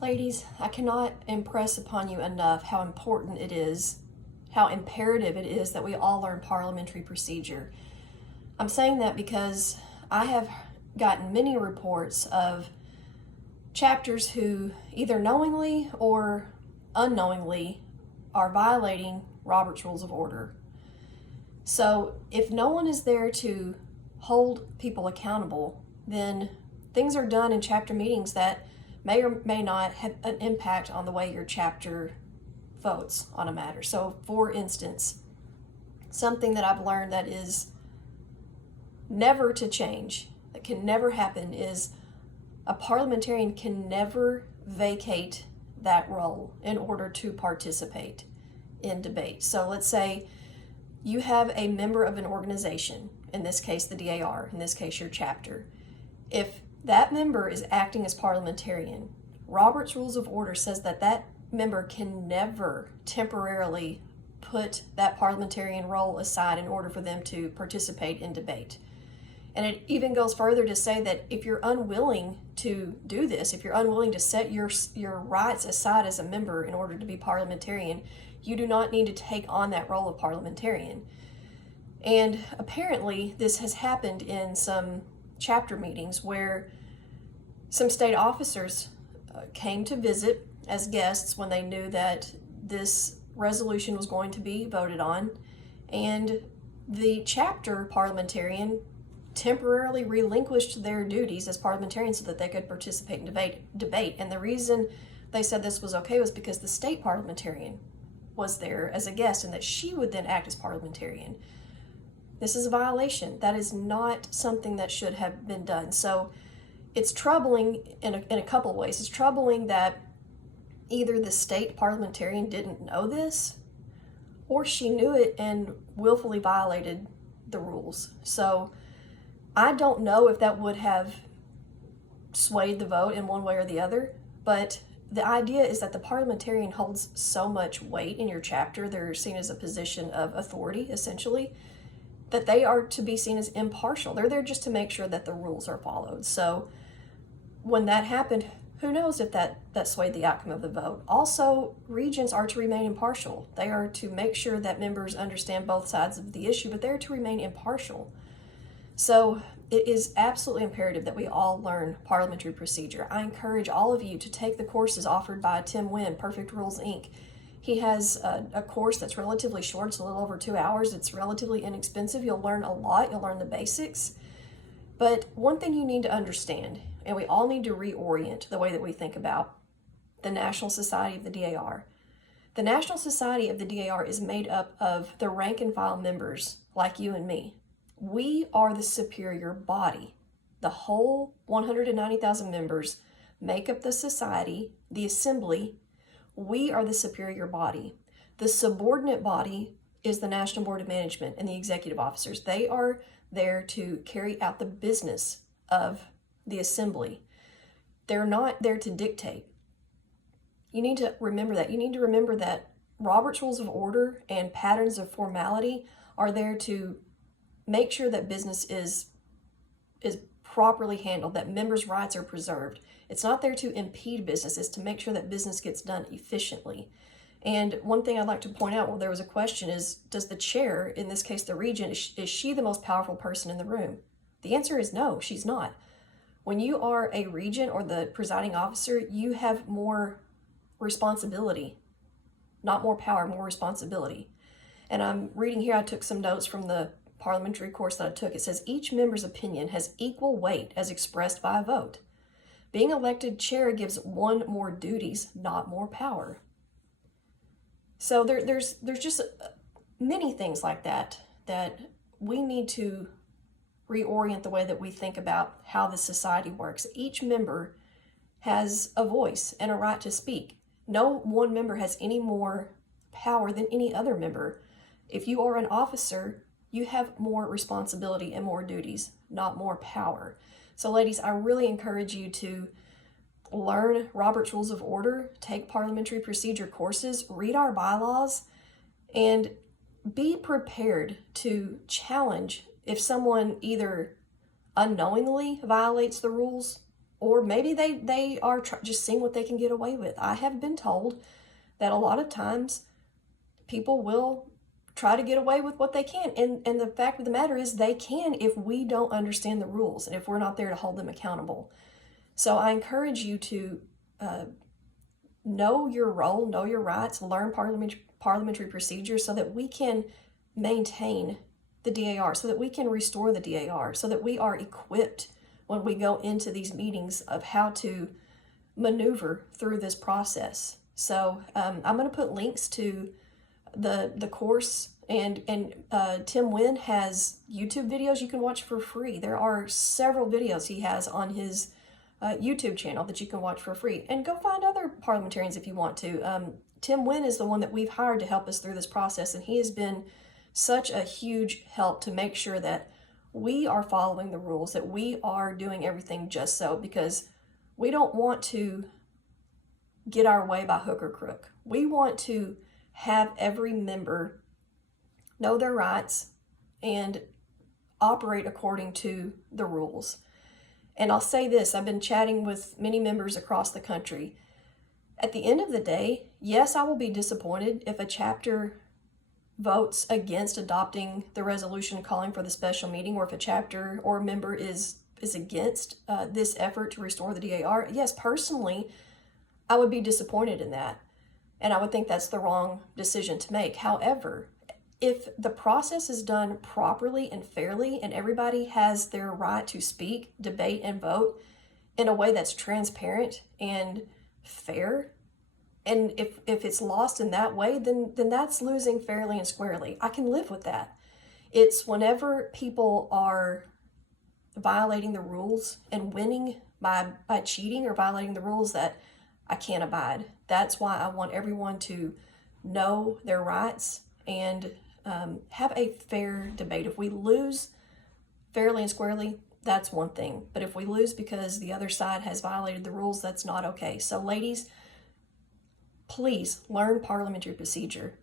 Ladies, I cannot impress upon you enough how important it is, how imperative it is that we all learn parliamentary procedure. I'm saying that because I have gotten many reports of chapters who either knowingly or unknowingly are violating Robert's Rules of Order. So if no one is there to hold people accountable, then things are done in chapter meetings that may or may not have an impact on the way your chapter votes on a matter. So, for instance, something that I've learned that is never to change, that can never happen, is a parliamentarian can never vacate that role in order to participate in debate. So, let's say you have a member of an organization, in this case the DAR, in this case your chapter. If that member is acting as parliamentarian, Robert's Rules of Order says that that member can never temporarily put that parliamentarian role aside in order for them to participate in debate. And it even goes further to say that if you're unwilling to do this, if you're unwilling to set your rights aside as a member in order to be parliamentarian, you do not need to take on that role of parliamentarian. And apparently this has happened in some chapter meetings where some state officers came to visit as guests when they knew that this resolution was going to be voted on, and the chapter parliamentarian temporarily relinquished their duties as parliamentarians so that they could participate in debate. And the reason they said this was okay was because the state parliamentarian was there as a guest and that she would then act as parliamentarian. This is a violation. That is not something that should have been done. So it's troubling in a couple of ways. It's troubling that either the state parliamentarian didn't know this or she knew it and willfully violated the rules. So I don't know if that would have swayed the vote in one way or the other, but the idea is that the parliamentarian holds so much weight in your chapter, they're seen as a position of authority, essentially, that they are to be seen as impartial. They're there just to make sure that the rules are followed. So when that happened, who knows if that swayed the outcome of the vote. Also, regents are to remain impartial. They are to make sure that members understand both sides of the issue, but they're to remain impartial. So it is absolutely imperative that we all learn parliamentary procedure. I encourage all of you to take the courses offered by Tim Wynn, Perfect Rules Inc. He has a course that's relatively short. It's a little over 2 hours. It's relatively inexpensive. You'll learn a lot. You'll learn the basics. But one thing you need to understand, and we all need to reorient the way that we think about the National Society of the DAR. The National Society of the DAR is made up of the rank and file members like you and me. We are the superior body. The whole 190,000 members make up the society, the assembly. We are the superior body. The subordinate body is the National Board of Management and the executive officers. They are there to carry out the business of the assembly. They're not there to dictate. You need to remember that. You need to remember that Robert's Rules of Order and patterns of formality are there to make sure that business is properly handled, that members' rights are preserved. It's not there to impede business. It's to make sure that business gets done efficiently. And one thing I'd like to point out, well, there was a question, is does the chair, in this case the regent, is she the most powerful person in the room? The answer is no, she's not. When you are a regent or the presiding officer, you have more responsibility, not more power, more responsibility. And I'm reading here, I took some notes from the parliamentary course that I took. It says each member's opinion has equal weight as expressed by a vote. Being elected chair gives one more duties, not more power. So there's just many things like that we need to reorient the way that we think about how the society works. Each member has a voice and a right to speak. No one member has any more power than any other member. If you are an officer, you have more responsibility and more duties, not more power. So ladies, I really encourage you to learn Robert's Rules of Order, take parliamentary procedure courses, read our bylaws, and be prepared to challenge if someone either unknowingly violates the rules or maybe they are just seeing what they can get away with. I have been told that a lot of times people will try to get away with what they can. And the fact of the matter is they can if we don't understand the rules and if we're not there to hold them accountable. So I encourage you to know your role, know your rights, learn parliamentary procedure so that we can maintain the DAR, so that we can restore the DAR, so that we are equipped when we go into these meetings of how to maneuver through this process. So I'm going to put links to the course, and Tim Wynn has YouTube videos you can watch for free. There are several videos he has on his YouTube channel that you can watch for free, and go find other parliamentarians if you want to. Tim Wynn is the one that we've hired to help us through this process, and he has been such a huge help to make sure that we are following the rules, that we are doing everything just so, because we don't want to get our way by hook or crook. We want to have every member know their rights and operate according to the rules. And I'll say this, I've been chatting with many members across the country. At the end of the day, yes, I will be disappointed if a chapter votes against adopting the resolution calling for the special meeting, or if a chapter or a member is against this effort to restore the DAR. Yes, personally, I would be disappointed in that, and I would think that's the wrong decision to make. However, if the process is done properly and fairly, and everybody has their right to speak, debate, and vote in a way that's transparent and fair, and if it's lost in that way, then that's losing fairly and squarely. I can live with that. It's whenever people are violating the rules and winning by cheating or violating the rules that I can't abide. That's why I want everyone to know their rights and have a fair debate. If we lose fairly and squarely, that's one thing. But if we lose because the other side has violated the rules, that's not okay. So ladies, please learn parliamentary procedure.